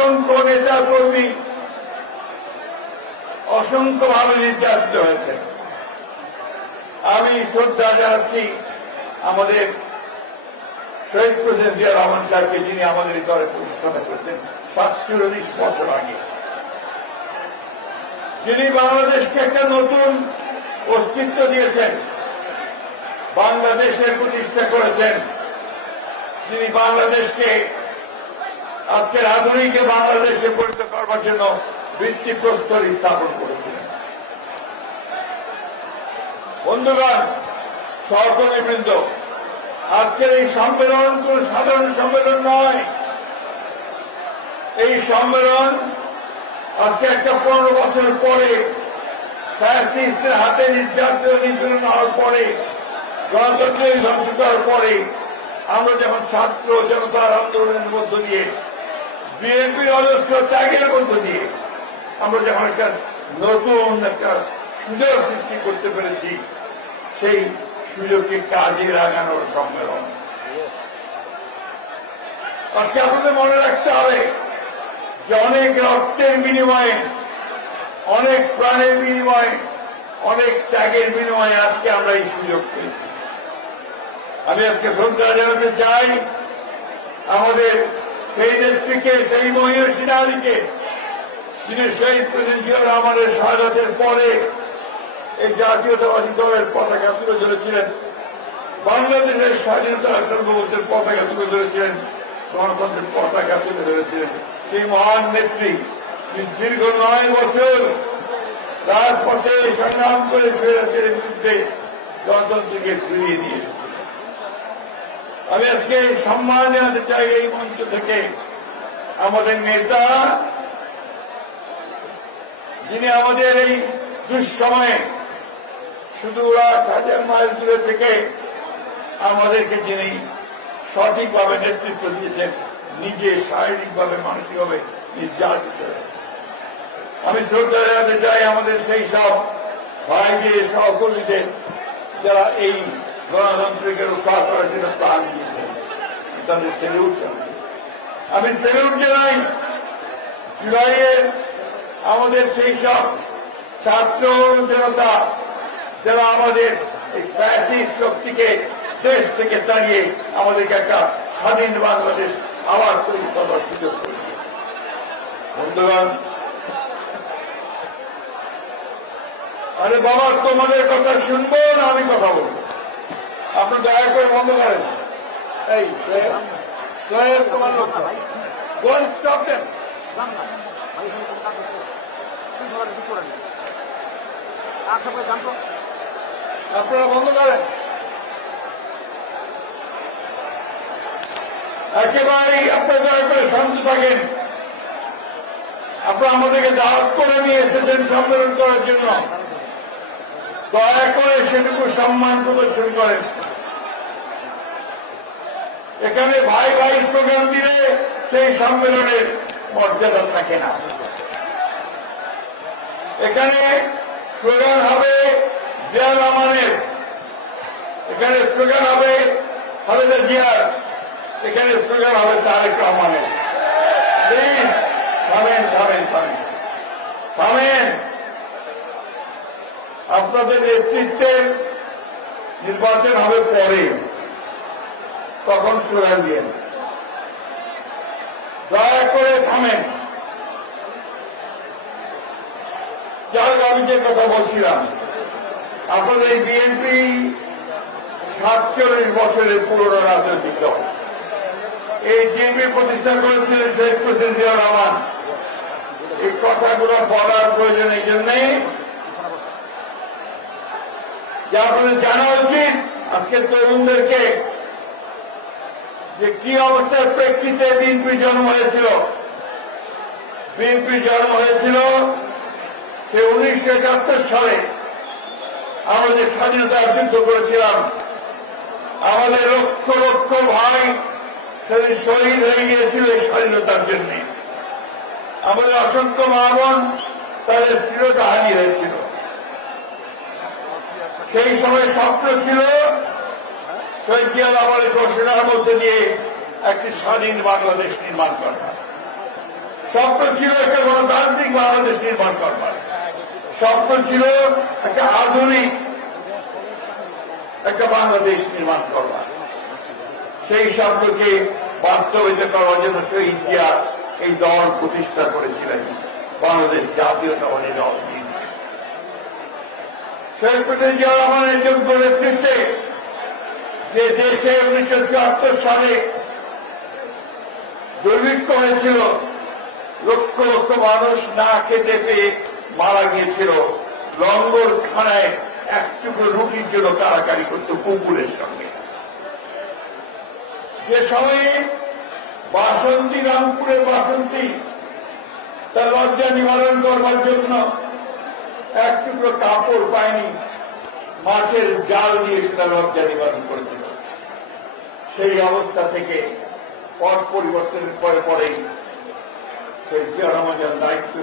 অসংখ্য নেতা কর্মী অসংখ্যভাবে নির্যাতিত হয়েছে। আমি শ্রদ্ধা জানাচ্ছি আমাদের শহীদ প্রেসিডেন্ট জিয়া রহমান সাহেবকে, যিনি আমাদের এই দলে প্রতিষ্ঠাতা করেছেন 47 বছর আগে, যিনি বাংলাদেশকে একটা নতুন অস্তিত্ব দিয়েছেন, বাংলাদেশের প্রতিষ্ঠা করেছেন, যিনি বাংলাদেশকে আজকের আধুনিক বাংলাদেশে পরিণত করবার জন্য ভিত্তিপ্রস্তর স্থাপন করেছিলেন। বন্ধুগণ, সহকর্মীবৃন্দ, আজকের এই সম্মেলন কোন সাধারণ সম্মেলন নয়। এই সম্মেলন আজকে একটা 15 বছর পরে, ফ্যাসিস্টের হাতে নিপীড়ন হওয়ার পরে, গণতন্ত্রের ধ্বংস করার পরে, আমরা যখন ছাত্র জনতার আন্দোলনের মধ্য দিয়ে, বিএনপির অজস্র ত্যাগের মধ্য দিয়ে আমরা যখন একটা নতুন একটা সুযোগ সৃষ্টি করতে পেরেছি, সেই সুযোগকে কাজে লাগানোর সম্মেলন। আজকে আপনাদের মনে রাখতে হবে যে অনেক রক্তের বিনিময়ে, অনেক প্রাণের বিনিময়ে, অনেক ত্যাগের বিনিময়ে আজকে আমরা এই সুযোগ পেয়েছি। আমি আজকে শ্রদ্ধা জানাতে চাই আমাদের সেই নেত্রীকে, সেই মহিষী নারীকে, যিনি শহীদ প্রেসিডেন্ট জিয়া রহমানের শাহাদাতের পরে এই জাতীয়তাবাদী দলের পতাকা তুলে ধরেছিলেন, বাংলাদেশের স্বাধীনতা সার্বভৌমত্বের পতাকা তুলে ধরেছিলেন, গণতন্ত্রের পতাকা তুলে ধরেছিলেন। সেই মহান নেত্রী দীর্ঘ 9 বছর রাজপথে সংগ্রাম করে স্বৈরাচারের বিরুদ্ধে গণতন্ত্রকে ফিরিয়ে দিয়ে এসেছিলেন। আমি আজকে সম্মান জানাতে চাই এই মঞ্চ থেকে আমাদের নেতা, যিনি আমাদের এই দুঃসময়ে শুধু 1,000 মাইল দূরে থেকে আমাদেরকে যিনি সঠিকভাবে নেতৃত্ব দিয়েছেন, নিজে শারীরিকভাবে মানসিকভাবে নির্যাতিত। আমি শ্রদ্ধা জানাতে চাই আমাদের সেই সব ভাইদের, সহকর্মীদের যারা এই গণতন্ত্রকে রক্ষা করার জন্য প্রাণ দিয়েছেন, তাদের স্যালুট জানাই। আমি স্যালুট জানাই জুলাইয়ের আমাদের সেই সব ছাত্র জনতা যারা আমাদের এই ফ্যাসিস্ট শক্তিকে দেশ থেকে তাড়িয়ে আমাদেরকে একটা স্বাধীন বাংলাদেশ আবার তৈরি করার সুযোগ করে দিয়েছে। বন্ধুগণ, আরে বাবা, তোমাদের কথা শুনবো না আমি কথা বলবো? আপনি দয়া করে বন্ধ করেন। এই তোমার লোক স্টপ দেন, আপনারা বন্ধ করেন। একেবারে আপনারা দয়া করে শান্ত থাকেন। আপনারা আমাদেরকে দাওয়াত করে নিয়ে এসেছেন সম্মেলন করার জন্য, দয়া করে সেটুকু সম্মান প্রদর্শন করেন। এখানে ভাই ভাই স্লোগান দিলে সেই সম্মেলনের মর্যাদা থাকে না। এখানে স্লোগান হবে জিয়া রহমানের, এখানে স্লোগান হবে খালেদা জিয়ার, এখানে স্লোগান হবে তারেক রহমানের। প্লিজ থামেন, থামেন, থামেন, থামেন। আপনাদের নেতৃত্বের নির্বাচন হবে পরে, তখন স্লোগান দিয়ে দয়া করে থামেন। যাই আমি যে কথা বলছিলাম, আপনাদের এই বিএনপি 47 বছরের পুরনো রাজনৈতিক দল। এই বিএনপি প্রতিষ্ঠা করেছিলেন শহীদ প্রেসিডেন্ট জিয়া রহমান। এই কথাগুলো বলার প্রয়োজন এই জন্যে যে আপনাদের জানা উচিত আজকে তরুণদেরকে যে কি অবস্থার প্রেক্ষিতে বিএনপি জন্ম হয়েছিল। বিএনপি জন্ম হয়েছিল সে 1971 সালে। আমরা যে স্বাধীনতার যুদ্ধ করেছিলাম, আমাদের লক্ষ লক্ষ ভাই সেদিন শহীদ হয়ে গিয়েছিল এই স্বাধীনতার জন্য। আমাদের অসংখ্য মা বোন তাদের চিরদাহানি হয়েছিল। সেই সময় স্বপ্ন ছিল শহীদ জিয়া রহমানের ঘোষণার মধ্যে দিয়ে একটি স্বাধীন বাংলাদেশ নির্মাণ করা। স্বপ্ন ছিল একটা গণতান্ত্রিক বাংলাদেশ নির্মাণ করবার, স্বপ্ন ছিল একটা আধুনিক একটা বাংলাদেশ নির্মাণ করবার। সেই স্বপ্নকে বাস্তবায়িত করার জন্য শহীদ জিয়া এই দল প্রতিষ্ঠা করেছিলেন, বাংলাদেশ জাতীয়তাবাদী দল। শেখ প্রেসিডেন্ট জিয়া রহমানের যোগ্য নেতৃত্বে যে দেশে 1974 সালে দুর্ভিক্ষ হয়েছিল, লক্ষ লক্ষ মানুষ না খেতে পেয়ে মারা গিয়েছিল, লঙ্গরখানায় এক টুকরো রুটির জন্য কারাকারি করত কুকুরের সঙ্গে। যে সময়ে বাসন্তী, রামপুরের বাসন্তী তার লজ্জা নিবারণ করবার জন্য এক টুকরো কাপড় পায়নি, মাছের জাল দিয়ে সেটা লজ্জা নিবারণ করেছিল। সেই অবস্থা থেকে পট পরিবর্তনের পরেই সেই জিয়া রহমান দায়িত্ব